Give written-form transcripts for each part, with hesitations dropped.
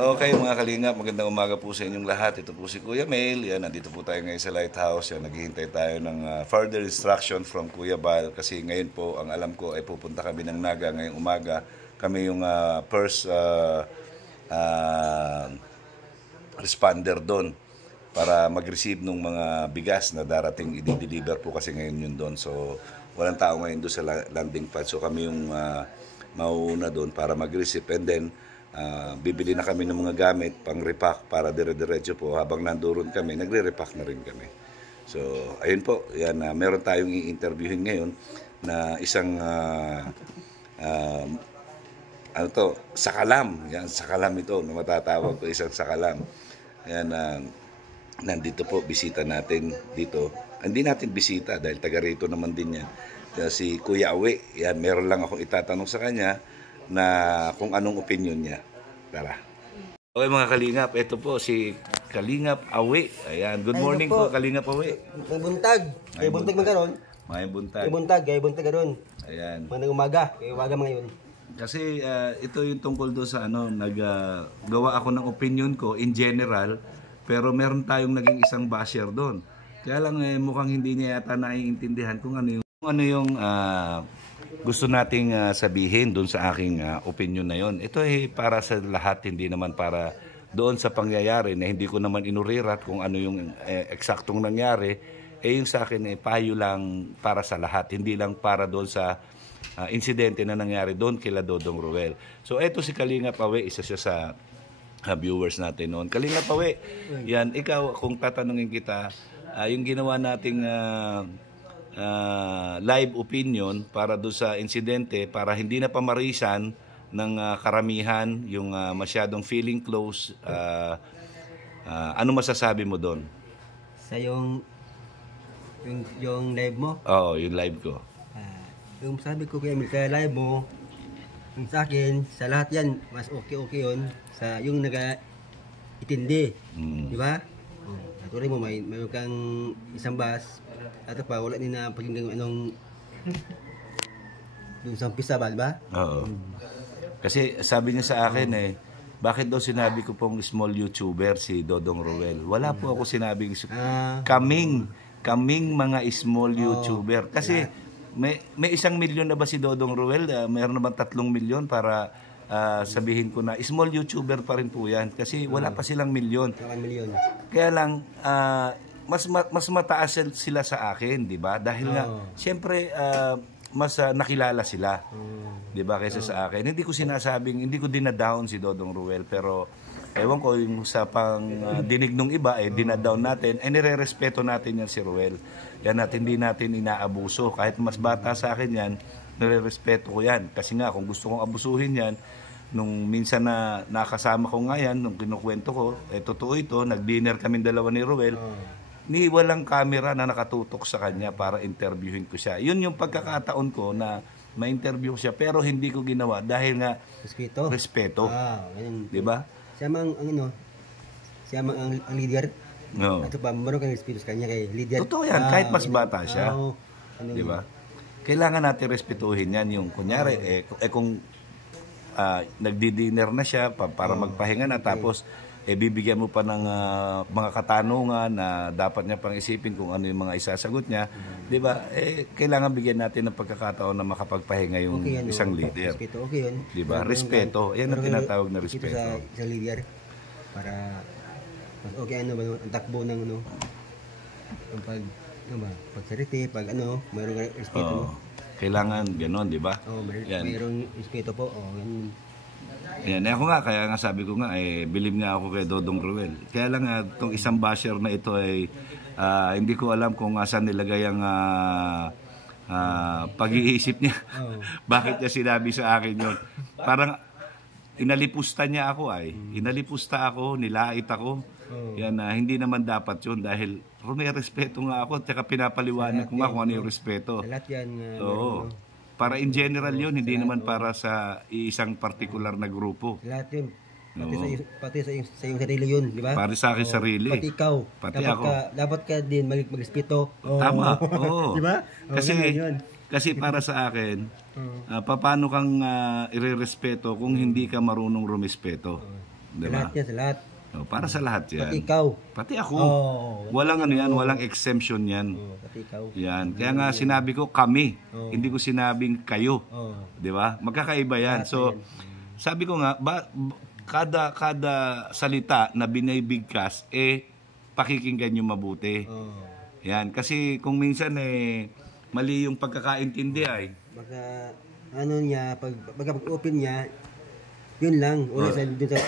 Okay mga kalingap, magandang umaga po sa inyong lahat. Ito po si Kuya Mail. Yan, nandito po tayo ngayon sa Lighthouse. Yan, naghihintay tayo ng further instruction from Kuya Bal. Kasi ngayon po, ang alam ko ay pupunta kami ng Naga ngayong umaga. Kami yung first responder doon para mag-receive ng mga bigas na darating i-deliver po kasi ngayon yun doon. So, walang tao ngayon doon sa landing pad. So, kami yung mauuna doon para mag-receive. And then, bibili na kami ng mga gamit pang repack para dire-diretso po habang nandoon kami, nagre-repack na rin kami. So, ayun po, yan, meron tayong i-interviewin ngayon na isang sakalam. Yan, sakalam ito na matatawag ko, isang sakalam. Yan, nandito po, bisita natin dito. Hindi natin bisita dahil taga rito naman din yan. Si Kuya Awe, yan, meron lang akong itatanong sa kanya na kung anong opinion niya. Tara. Okay mga Kalingap, ito po si Kalingap Awe. Ayan, good morning po Kalingap Awe. May buntag. May buntag magkaroon. May buntag. May buntag, may buntag karon. Ayan. Mga umaga, may umaga ngayon. Kasi ito yung tungkol do sa naggawa ako ng opinion ko in general, pero meron tayong naging isang basher doon. Kaya lang mukhang hindi niya yata naiintindihan kung ano yung gusto nating sabihin doon sa aking opinion na yon. Ito ay para sa lahat, hindi naman para doon sa pangyayari na hindi ko naman inurirat kung ano yung eksaktong nangyari. Yung sa akin payo lang para sa lahat, hindi lang para doon sa insidente na nangyari doon kila Dodong Ruel. So ito si Kalingap Awe, isa siya sa viewers natin noon. Kalingap Awe, yan, ikaw kung tatanungin kita, yung ginawa nating live opinion para doon sa insidente, para hindi na pamarisan ng karamihan yung masyadong feeling close, ano masasabi mo doon? Sa yung live mo? Oo, yung live ko. Yung sabi ko kaya sa live mo, yung sa akin, sa lahat yan, mas okay yun sa yung naga-itindi. Di ba? Natuloy mo, may kang isang bus, at pa, wala din na pakinggan anong dun sa umpisa ba, di ba? Oo. Kasi sabi niya sa akin bakit daw sinabi ko pong small YouTuber si Dodong Ruel? Wala po ako sinabing kaming mga small YouTuber. Kasi may 1 milyon na ba si Dodong Ruel? Mayroon naman 3 milyon para sabihin ko na small YouTuber pa rin po yan. Kasi wala pa silang milyon. Kaya lang, mas mataas sila sa akin, 'di ba? Dahil nga siyempre mas nakilala sila. 'Di ba kaysa sa akin. Hindi ko dinadown si Dodong Ruel, pero ewan ko yung sa dinig ng iba dinadown natin, nirerespeto natin yan si Ruel. Yan natin, hindi natin inaabuso. Kahit mas bata sa akin yan, nirerespeto ko yan. Kasi nga kung gusto kong abusuhin yan, nung minsan na nakasama ko nga yan, nung kinukwento ko, totoo ito, nag-dinner kami dalawa ni Ruel, ni walang camera na nakatutok sa kanya para interviewin ko siya. Yun yung pagkakataon ko na ma-interview siya, pero hindi ko ginawa dahil nga respeto. Di ba? Siya mang ang leader. No. At pa meron kang respeto sa kanya kay leader. Totoo yan, kahit mas bata siya. Di ba? Kailangan natin respetuhin yan. Yung kunyari, kung nagdi-dinner na siya para magpahinga na, tapos bibigyan mo pa ng mga katanungan na dapat niya pang isipin kung ano yung mga isasagot niya, di ba? Kailangan bigyan natin ng pagkakataon na makapagpahinga yung isang leader. Respeto, okay yun. Di ba? Respeto. Yan ang tinatawag na respeto. Sa leader para mas okay ang takbo ng ang pagsalita, mayroong respeto. Kailangan gano'n, di ba? Mayroong respeto po. Ganun. Yan, ako nga, kaya nga sabi ko nga, believe nga ako kay Dodong Ruel. Kaya lang itong isang basher na ito hindi ko alam kung saan nilagay ang pag-iisip niya. Bakit niya sinabi sa akin yun? Parang inalipusta niya ako Inalipusta ako, nilait ako. Yan, hindi naman dapat yun dahil may respeto nga ako at saka pinapaliwanag ko nga kung ano yung respeto. Lahat yan. Oo. Para in general yun, hindi naman para sa isang particular na grupo. Lahat yun. Pati sa iyong sarili yun, di ba? Para sa akin sarili. Pati ikaw. Pati ako. Dapat ka din mag-respeto. Tama. Oo. Di ba? Kasi para sa akin, paano kang irerespeto kung hindi ka marunong rumespeto? Di Sa ba? lahat yan, sa lahat. Para sa lahat yan. Pati ikaw. Pati ako. Oo. Walang ano yan, walang exemption yan. Pati ikaw. Yan. Kaya nga sinabi ko kami. Hindi ko sinabing kayo. Oo. 'Di ba? Magkakaiba yan. So sabi ko nga kada salita na binibigkas pakikinggan niyo mabuti. Oo. Yan kasi kung minsan mali yung pagkakaintindi ay. Baka ano niya, pag-open niya, yun lang. Una sa dun sa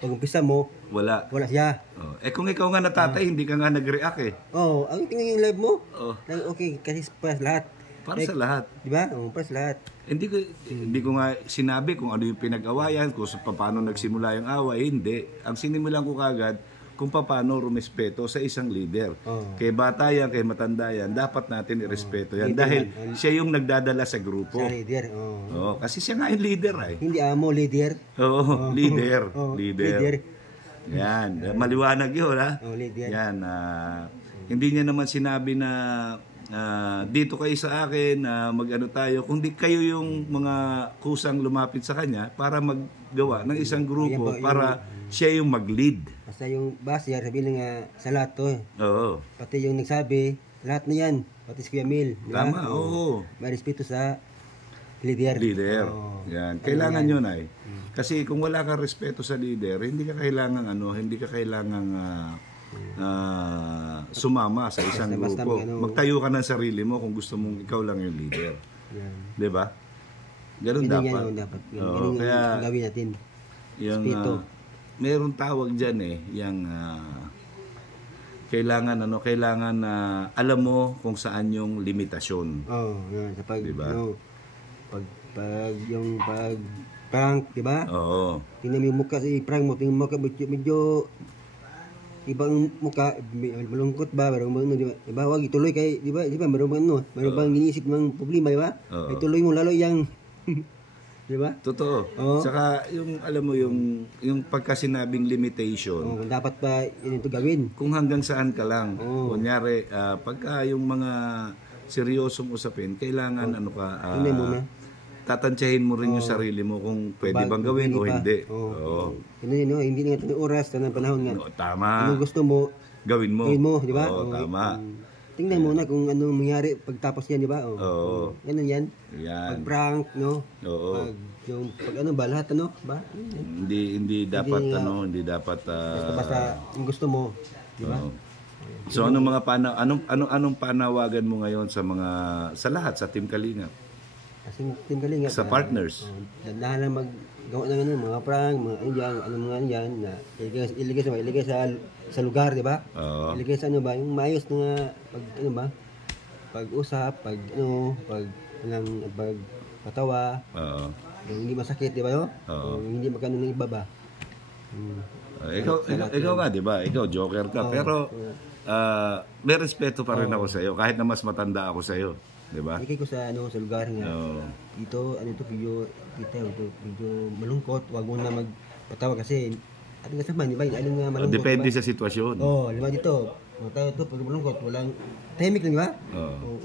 pag-umpisa mo, Wala. siya. Kung ikaw nga natatay, hindi ka nga nag-react Ang tingnan yung live mo. Oh. Okay, kasi para sa lahat. Para sa lahat. Di ba? Para sa lahat. Hindi ko nga sinabi kung ano yung pinag-awayan, kung paano nagsimula yung away, hindi. Ang sinimulan ko kagad kung paano rumespeto sa isang leader. Kay bata yan, kay matanda yan, dapat natin irespeto yan. Dahil siya yung nagdadala sa grupo. Sa leader. Kasi siya nga yung leader Hindi amo, leader. Oo, leader. Leader. Yan, maliwanag yun ha. Leader. Yan, hindi niya naman sinabi na dito kayo sa akin, mag-ano tayo, kundi kayo yung mga kusang lumapit sa kanya para maggawa ng isang grupo para siya yung mag-lead. Basta yung basya, sabihin nga sa lahat to. Oo. Pati yung nagsabi, lahat na yan. Pati si Kuya Mil. Di ba? Tama, oo. May respeto sa leader. Leader. Yan. Kailangan yun ay. Kasi kung wala kang respeto sa leader, hindi ka kailangan sumama sa isang grupo. Magtayo ka ng sarili mo kung gusto mong ikaw lang yung leader. Yan. 'Di ba? Ganun Yun dapat. yan, dapat. Ganun kaya yung gawin natin. yung Respeto. meron tawag diyan yung kailangan alam mo kung saan yung limitasyon. Yan. Sa Diba? Yung prank, di ba? Oo. Tingnan mo yung mukha sa prank mo, tingnan mo mukha medyo ibang mukha, malungkot ba, meron di ba? Wag ituloy kay, di ba? Meron bang iniisip ng problema, di ba? Ituloy mo lalo yang di ba? Totoo. Saka yung alam mo yung pagkasinabing limitation. Dapat pa yun ito gawin. Kung hanggang saan ka lang. Kunyari, pagka yung mga seryosong usapin, kailangan Tingnan mo na. tatantyahin mo rin yung sarili mo kung pwede bang gawin o hindi. Hindi nga ito oras, ng panahon nga. Tama. Kung gusto mo, Gawin mo. di ba? Tama. Tingnan mo na kung anong mangyari pagtapos yan, di ba? Ganun yan. Yan. Pag-prank, no? Oo. Lahat, ba? Hindi dapat, hindi dapat... Basta yung gusto mo, di ba? So anong mga anong panawagan mo ngayon sa lahat sa Team Kalingap? Kasi Team Kalingap Sa partners. Dandahan lang maggawa ng mga prank, mga yan na iligay sa lugar, di ba? Iligay sa yung maayos na pag-usap, pagpatawa. Yung hindi masakit, di ba? Yung hindi magkano ng iba ba? Ikaw nga, di ba? Ikaw, joker ka. Pero may respeto pa rin ako sa iyo kahit na mas matanda ako sa iyo. Di ba? Ikay ko sa sa lugar nga. Dito, medyo malungkot. Wag mo na magpatawa kasi ating kasama, di ba? Nga malungkot. Depende sa sitwasyon. Lima dito. Tayo ito, pag malungkot, walang tahimik lang, di ba?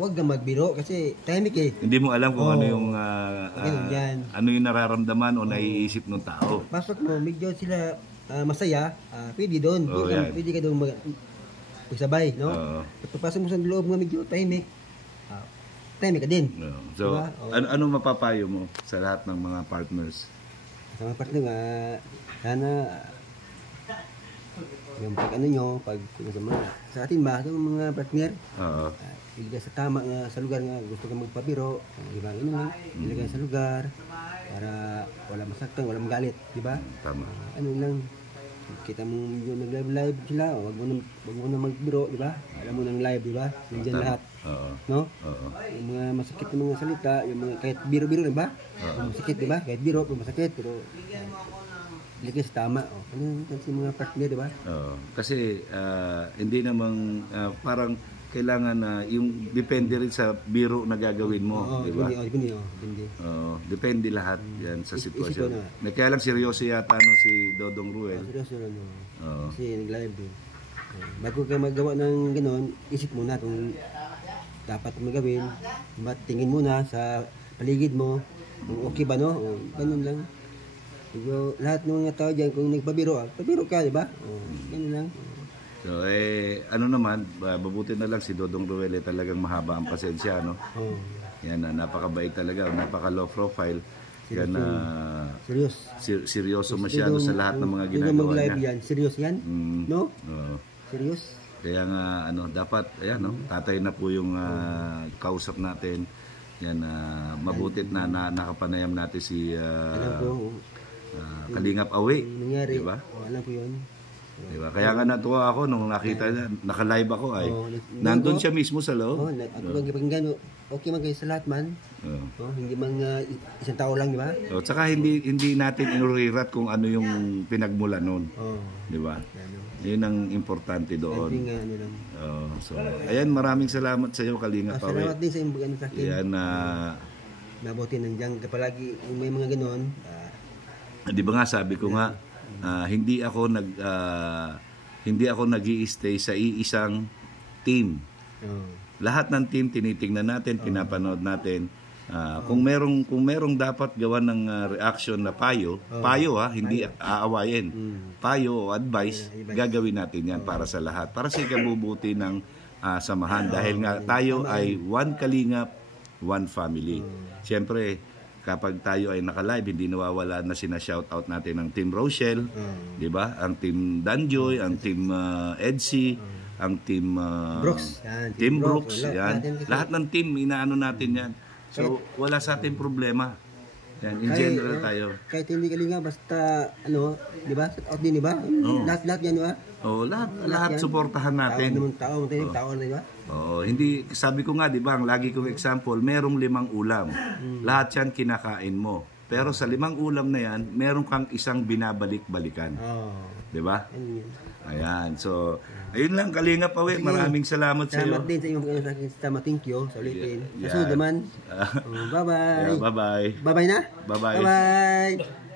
Huwag kang magbiro kasi tahimik eh. Hindi mo alam kung ano yung ano yung nararamdaman o naiisip ng tao. Pasok mo, medyo sila masaya, pwede doon. Pwede ka doon magsabay, no? Pagpasok mo sa loob nga medyo tahimik, tahimik ka din. So, diba? Ano mapapayo mo sa lahat ng mga partners? Sa mga partner nga, sana yung sa atin ba, sa mga partner, ilagay sa tama nga, sa lugar nga, gusto ka magpabiro, di ba? Ilagay sa lugar, para wala masaktan, wala magalit, di ba? Tama. Lang, kita mo yung nag-live sila, wag mo na magbiro, di ba? Alam mo nang live, di ba? Nandiyan lahat. No? Yung mga masakit na mga salita, yung mga kahit biro-biro, di ba? Masakit, di ba? Kahit biro, masakit, pero ilagay sa tama. Ano kasi mga partner, di ba? Kasi hindi namang parang kailangan yung depende rin sa biro na gagawin mo, di ba? Depende. Depende lahat yan sa sitwasyon. Kaya lang seryoso yata si Dodong Ruel. Seryoso lang. Kasi nag-live din. Bago ka magawa ng gano'n, isip muna kung dapat magawin. Tingin muna sa paligid mo, kung okay ba, no? Ganun lang. Medyo lahat ng mga tao dyan, kung nagpabiro, pabiro ka, di ba? Ganun lang. So, ano naman, mabuti na lang si Dodong Ruel talagang mahaba ang pasensya, no? Yan, napakabait talaga, napaka-low profile. Yan, Serious. seryoso masyado sa lahat ng mga ginagawa mag-live niya. yan, serious yan? No? Oo. Serious? Kaya nga, dapat, ayan, no? Tatay na po yung kausap natin. Yan, mabutit na nakapanayam natin si Alam ko, Kalingap Awi. nangyari. Diba? Alam ko yun. Diba? Kaya nga natuwa ako nung nakita niya, naka-live ako ay. Nandun siya mismo sa loob. Ako magpakinggan, okay man kayo sa lahat man. Hindi man isang tao lang, di ba? Tsaka hindi natin inurirat kung ano yung pinagmula noon. Di ba? Yun ang importante doon. So, ayan, maraming salamat sa iyo, Kalingap Awi. Salamat din sa iyong sa akin. Yan, mabuti nandiyan ka palagi, may mga ganon. di ba nga sabi ko nga, hindi ako nag-i-stay sa iisang team. Lahat ng team tinitingnan natin, pinapanood natin. Kung merong dapat gawa ng reaction na payo, hindi aawayin. Payo o advice, gagawin natin yan para sa lahat. Para sa ikabubuti ng samahan. Dahil nga tayo ay one Kalingap, one family. Siyempre, kapag tayo ay naka-live, hindi nawawala na sina-shoutout natin ang Team Rochelle, di ba? Ang Team Danjoy, ang Team Edsy, ang Team Brooks. Team Brooks, yan. Lahat ng team, inaano natin yan. So, wala sa ating problema. Yan, in general tayo. Kahit hindi Kalinga, basta, di ba? Out din, di ba? Lahat yan, di ba? Lahat suportahan natin. Tao, di ba? Hindi, sabi ko nga, di ba, ang lagi kong example, merong 5 ulam. Lahat yan kinakain mo. Pero sa 5 ulam na yan, meron kang isang binabalik-balikan. Di ba? Ayan, so, ayun lang, Kalingap Awi, maraming salamat sa iyo. Salamat din sa iyong pag-salamat, thank you, sa ulitin. Kasunod naman. Bye-bye. Bye-bye. Bye-bye na? Bye-bye. Bye-bye.